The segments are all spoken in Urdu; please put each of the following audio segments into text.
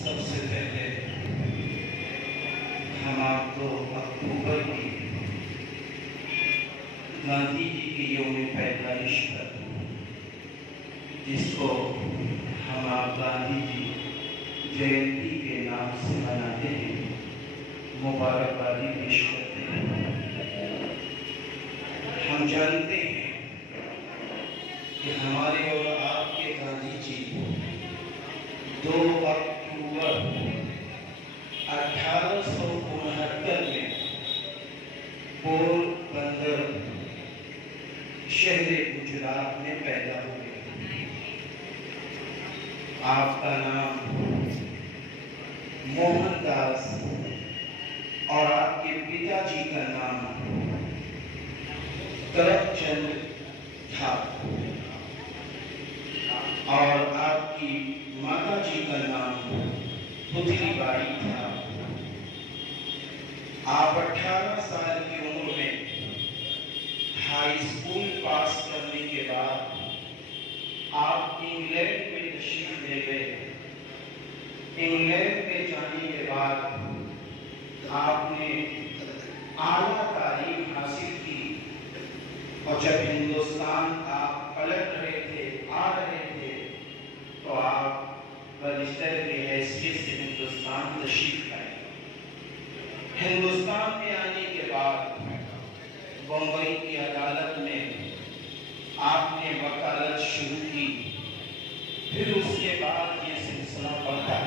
سب سے پہلے ہم آپ کو اکتوبر کی گاندھی جی کی یوم پیدائش پر، جس کو ہم آپ گاندھی جی جینتی کے نام سے مناتے ہیں، مبارکبادی پیش کرتے ہیں۔ ہم جانتے ہیں کہ ہمارے اور آپ کے گاندھی جی 2 اکتوبر 1869 میں پور بندر شہر گجرات میں پیدا ہوئے۔ آپ کا نام موہن داس اور آپ کے پتا جی کا نام کرم چند تھا، اور آپ کی ماتا جی کا نام پتلی بائی تھا۔ آپ 18 سال کی عمر میں ہائی اسکول پاس کرنے کے بعد آپ انگلینڈ میں تشریف لے گئے۔ انگلینڈ میں جانے کے بعد آپ نے اعلیٰ تعلیم حاصل کی، اور جب ہندوستان آپ پلٹ رہے تھے، آ رہے تھے، تو آپ رجسٹر کی حیثیت سے ہندوستان تشریف لائے۔ ہندوستان میں آنے کے بعد بمبئی کی عدالت میں آپ نے وکالت شروع کی۔ پھر اس کے بعد یہ سلسلہ بڑھتا ہے۔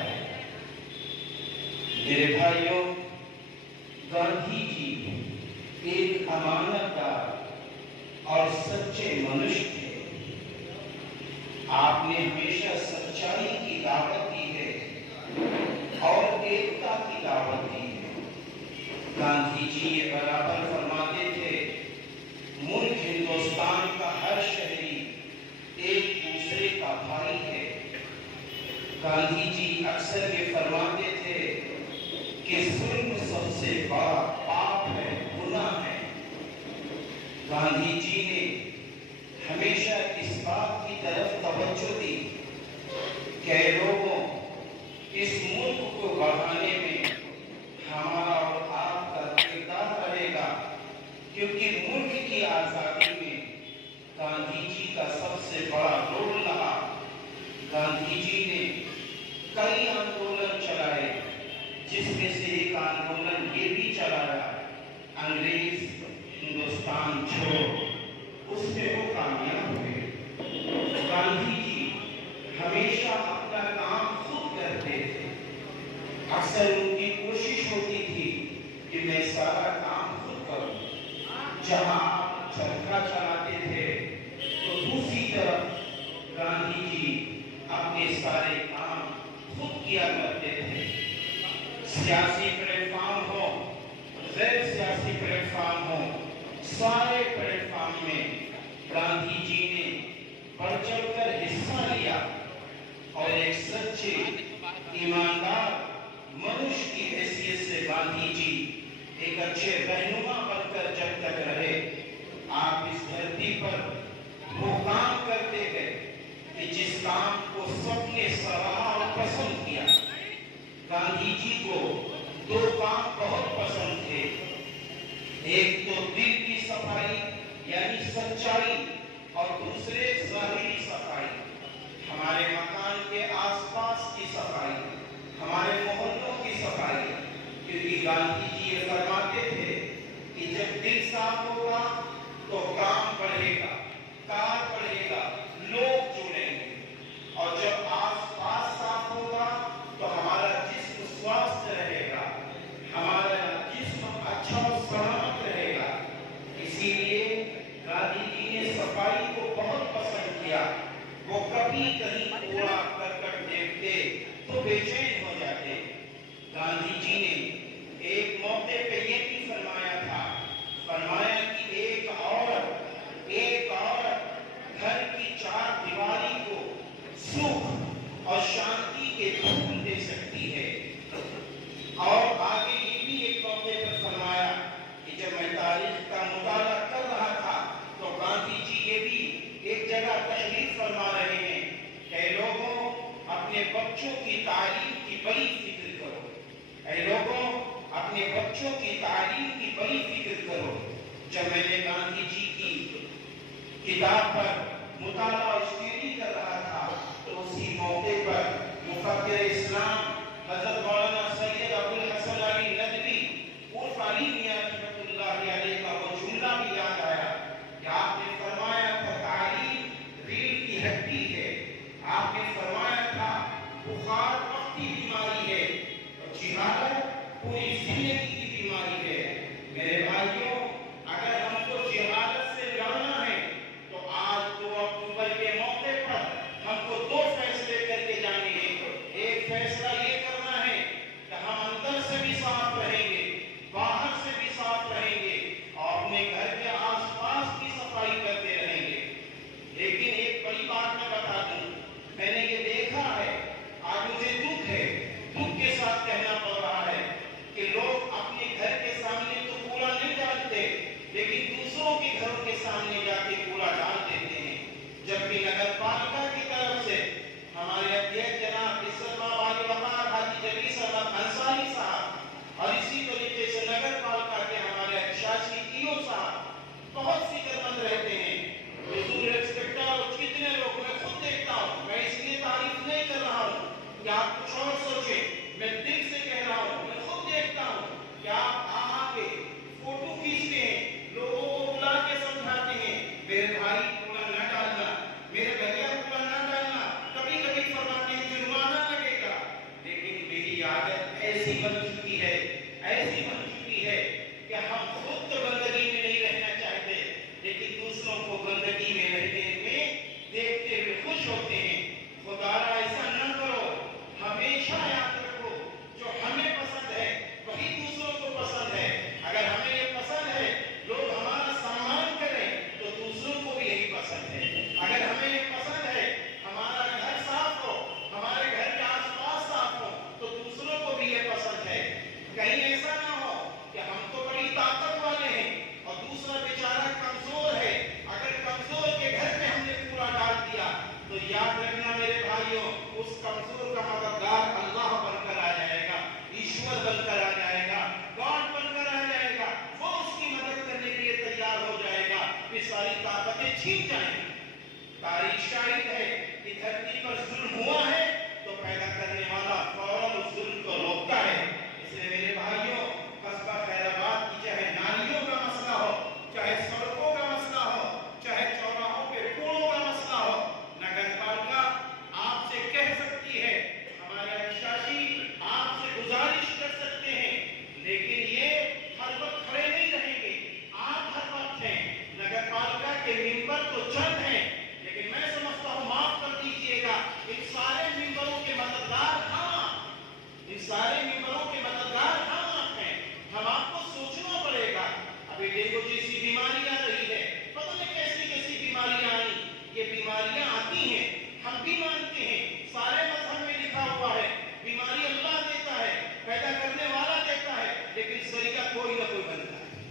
میرے بھائیوں، گاندھی جی ایک امانت دار اور سچے منش تھے۔ آپ نے ہمیشہ سچائی کی دعوت دی ہے اور ایکتا کی دعوت دی ہے۔ گاندھی جی یہ برابر فرماتے تھے، ملک ہندوستان کا ہر شہری ایک دوسرے کا بھائی ہے۔ گاندھی جی اکثر یہ فرماتے تھے کہ ظلم سب سے بڑا پاپ ہے، گناہ ہے۔ گاندھی جی نے ہمیشہ اس بات کی طرف توجہ دی کہ لوگوں، اس ملک کو بڑھانے میں ہمارا اور آپ کا کردار رہے گا، کیونکہ ملک کی آزادی میں گاندھی جی کا سب سے بڑا رول رہا۔ گاندھی جی نے کئی آندولن چلائے، جس میں سے ایک آندولن یہ بھی چلایا، انگریز ہندوستان چھوڑو، اس میں وہ کامیاب ہوئے۔ گاندھی جی ہمیشہ اپنا کام خود کرتے تھے۔ اکثر ان کی کوشش ہوتی تھی کہ میں سارا کام خود کروں۔ جہاں آپ چرخا چلاتے تھے تو دوسری طرف گاندھی جی اپنے سارے کام خود کیا کرتے تھے۔ سیاسی پلیٹ فارم ہو، غیر سیاسی پلیٹ فارم ہو، سارے پلیٹ فارم میں گاندھی جی نے بڑھ چڑھ کر حصہ لیا، اور ایک سچے ایماندار منش کی حیثیت سے گاندھی جی ایک اچھے رہنما بن کر جب تک رہے، آپ اس دھرتی پر وہ کام کرتے گئے کہ جس کام کو سب نے سراہا اور پسند کیا۔ گاندھی جی کو 2 کام بہت پسند تھے، ایک تو دل کی صفائی یعنی سچائی، اور دوسرے ظاہری صفائی، ہمارے مکان کے آس پاس کی صفائی، ہمارے محلوں کی صفائی۔ کیونکہ گاندھی جی یہ فرماتے تھے کہ جب دل صاف ہوگا تو کام بڑھے گا، کار بڑھے گا، لوگ جڑیں گے، اور جب آس پاس صاف ہوگا تو ہمارا جسم سواستھ رہے گا، ہمارا جسم اچھا اور سلامت رہے گا۔ اسی لیے گاندھی جی نے صفائی کو بہت پسند کیا۔ وہ کبھی کہیں کوڑا کرکٹ دیکھتے تو بے چین ہو جاتے۔ گاندھی جی نے ایک موقع پہ یہ بھی فرمایا تھا، فرمایا کہ ایک عورت گھر کی 4 دیواری کو سکھ اور شانتی کے پھول دے سکتی ہے۔ اور آگے یہ بھی ایک موقع پر فرمایا کہ جب میں تاریخ کا مطالعہ کر رہا تھا تو گاندھی جی یہ بھی ایک جگہ تحریر فرما رہے ہیں کہ لوگوں، اپنے بچوں کی کی تعلیم کی بڑی فکر کرو۔ اے لوگوں، اپنے بچوں کی تعلیم کی بڑی فکر کرو۔ جب میں نے گاندھی جی کی کتاب پر مطالعہ اور اسٹڈی کر رہا تھا تو اسی موقع پر مفکر اسلام حضرت مولانا سید ابوالحسن علی ندوی عرف علی میاں رحمۃ اللہ علیہ کا وہ جملہ بھی یاد آیا کہ آپ نے فرمایا تھا تعلیم ریڑھ کی ہڈی ہے۔ آپ نے فرمایا تھا بخار وقتی بیماری ہے اور جہالت پوری زندگی کی بیماری ہے۔ میرے بھائیوں، اگر ہم کو جہالت سے لڑنا ہے تو آج 2 اکتوبر کے موقع پر ہم کو 2 فیصلے کر کے جانے ہیں۔ ایک فیصلہ یہ کرنا ہے کہ ہم اندر سے بھی صاف رہیں گے، باہر سے بھی صاف رہیں گے اور اپنے گھر کے آس پاس کی صفائی کرتے رہیں گے۔ لیکن ایک بڑی بات میں بتا دوں، میں نے یہ دیکھا ہے، آج مجھے دکھ ہے، دکھ کے ساتھ کہنا پڑ رہا ہے کہ لوگ اپنے گھر کے سامنے تو کوڑا نہیں ڈالتے لیکن دوسروں کے گھروں کے سامنے جا کے کوڑا ڈال دیتے ہیں۔ جب بھی نگر پالکا کی طرف سے ہمارے اಧ್ಯکش جناب عزت مآب علی وقار حاجی جلیل احمد انصاری صاحب اور اسی طریقے سے نگر پالکا کے ہمارے اچھاشی ایو صاحب بہت فکر مند رہتے ہیں۔ حضور انسپکٹر اور کتنے لوگ میں خود دیکھتا ہوں، میں اس لیے تعریف نہیں کر رہا ہوں کہ آپ کچھ اور سوچیں، میں دل سے کہہ رہا ہوں، میں خود دیکھتا ہوں کہ آپ آ کے فوٹو کھینچتے ہیں، لوگوں کو بلا کے سمجھاتے ہیں میرے بھائی کوڑا نہ ڈالنا، میرے بھیا کوڑا نہ ڈالنا، کبھی کبھی فرماتے ہیں جرمانہ لگے گا۔ لیکن میری عادت ایسی بن چکی ہے، ایسی بن چکی ہے کہ ہم خود تو گندگی میں نہیں رہنا چاہتے لیکن دوسروں کو گندگی میں رہتے ہوئے دیکھتے ہوئے خوش ہوتے ہیں۔ خدارا ایسا نہ کرو، ہمیشہ یاد رکھو جو ہمیں پسند ہے وہی دوسروں کو پسند ہے۔ اگر ہمیں یہ پسند ہے لوگ ہمارا سامان کریں تو دوسروں کو بھی یہی پسند ہے۔ اگر ہمیں یہ پسند ہے ہمارا گھر صاف ہو، ہمارے گھر کے آس پاس صاف ہو تو دوسروں کو بھی یہ پسند ہے۔ کہیں ایسا نہ ہو کہ ہم تو بڑی طاقت والے ہیں اور دوسرا بیچارہ کمزور ہے، اگر کمزور کے گھر میں ہم نے کوڑا ڈال دیا تو یاد رکھنا میرے بھائیوں، اس کمزور کا مددگار اللہ بن کر آ جائے گا، ایشور بن کر آ جائے گا، گاڈ بن کر آ جائے گا، وہ اس کی مدد کرنے کے لیے تیار ہو جائے گا، پھر ساری طاقتیں چھین جائیں گی۔ تاریخ شاہد ہے کہ دھرتی پر ظلم ہوا ہے تو پیدا کرنے والا فوراً اس ظلم کو روکتا ہے۔ اس لیے میرے بھائیوں، قصبہ خیر آباد کی چاہے نالیوں کا مسئلہ ہو، چاہے سڑکوں کا مسئلہ ہو، چاہے چوراہوں پہ پلوں کا مسئلہ ہو، نگر پالکا آپ سے کہہ سکتی ہے، ہمارے اچھاشی آپ سے گزارش کر سکتے ہیں، لیکن یہ ہر وقت کھڑے نہیں رہیں گے۔ آپ ہر وقت ہیں، نگر پالکا کے ممبر تو چند ہیں لیکن میں سمجھتا ہوں، معاف کر دیجئے گا، ان سارے ممبروں کے مددگار ہم آپ، ان سارے ممبروں کے مددگار ہم آپ ہیں۔ ہم آپ کو سوچنا پڑے گا۔ ابھی ڈینگو جیسی بیماری آ رہی ہے، پتہ نہیں کیسی کیسی بیماریاں آئیں، یہ بیماریاں آتی ہیں، ہم بھی مانتے ہیں، سارے مذہب میں لکھا ہوا ہے بیماری اللہ دیتا ہے، پیدا کرنے والا دیتا ہے، لیکن ذریعہ کوئی نہ کوئی بنتا ہے،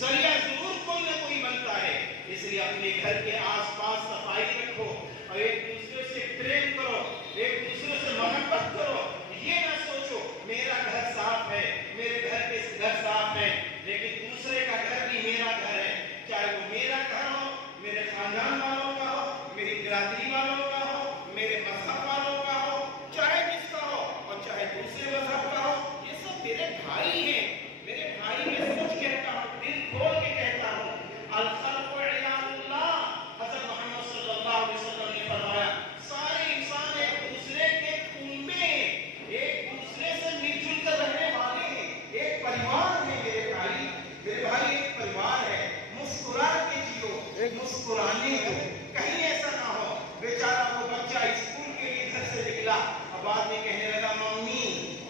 ذریعہ ضرور کوئی نہ کوئی بنتا ہے۔ اس لیے اپنے گھر کے آس پاس صفائی رکھو اور ایک دوسرے سے پریم کرو، ایک دوسرے سے محبت کرو۔ یہ نہ سوچو میرا گھر صاف ہے، میرے گھر کے گھر صاف ہے لیکن دوسرے کا گھر بھی میرا گھر ہے، چاہے وہ میرا گھر ہو، میرے خاندان والوں کا ہو، میری برادری والوں کا ہو، میرے مذہب والوں کا ہو، چاہے جس کا ہو اور چاہے دوسرے مذہب کا ہو، یہ سب میرے بھائی ہیں۔ میرے بھائی میں سچ کہتا ہوں، دل کھول کے کہتا ہوں، الخلق عیال اللہ، حضرت محمد صلی اللہ علیہ وسلم نے فرمایا سارے انسان ایک دوسرے کے کنبے ہیں، ایک دوسرے سے مل جل کر رہنے والے ہیں، ایک پریوار ہے میرے بھائی۔ میرے بھائی ایک پریوار ہے، مسکرا کے جیو، مسکرانے دو، کہیں ایسا نہ ہو بیچارہ وہ بچہ اسکول کے لیے گھر سے نکلا اور بعد میں کہنے لگا ممی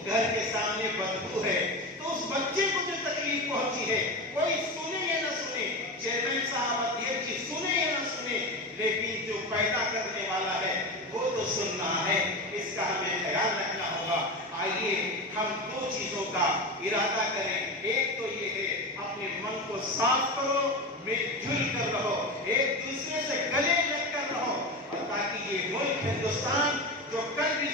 گھر کے سامنے بدبو ہے، تو اس بچے کو جو تکلیف پہنچی ہے کوئی سنے یا نہ سنے، چیئرمین صاحب یہ چیز سنے یا نہ سنے، لیکن جو پیدا کرنے والا ہے وہ تو سننا ہے، اس کا ہمیں خیال رکھنا ہوگا۔ آئیے ہم 2 چیزوں کا ارادہ کریں، ایک تو یہ ہے اپنے من کو صاف کرو، مل جل کر رہو، ایک دوسرے سے گلے لگ کر رہو، اور تاکہ یہ ملک ہندوستان جو کل بھی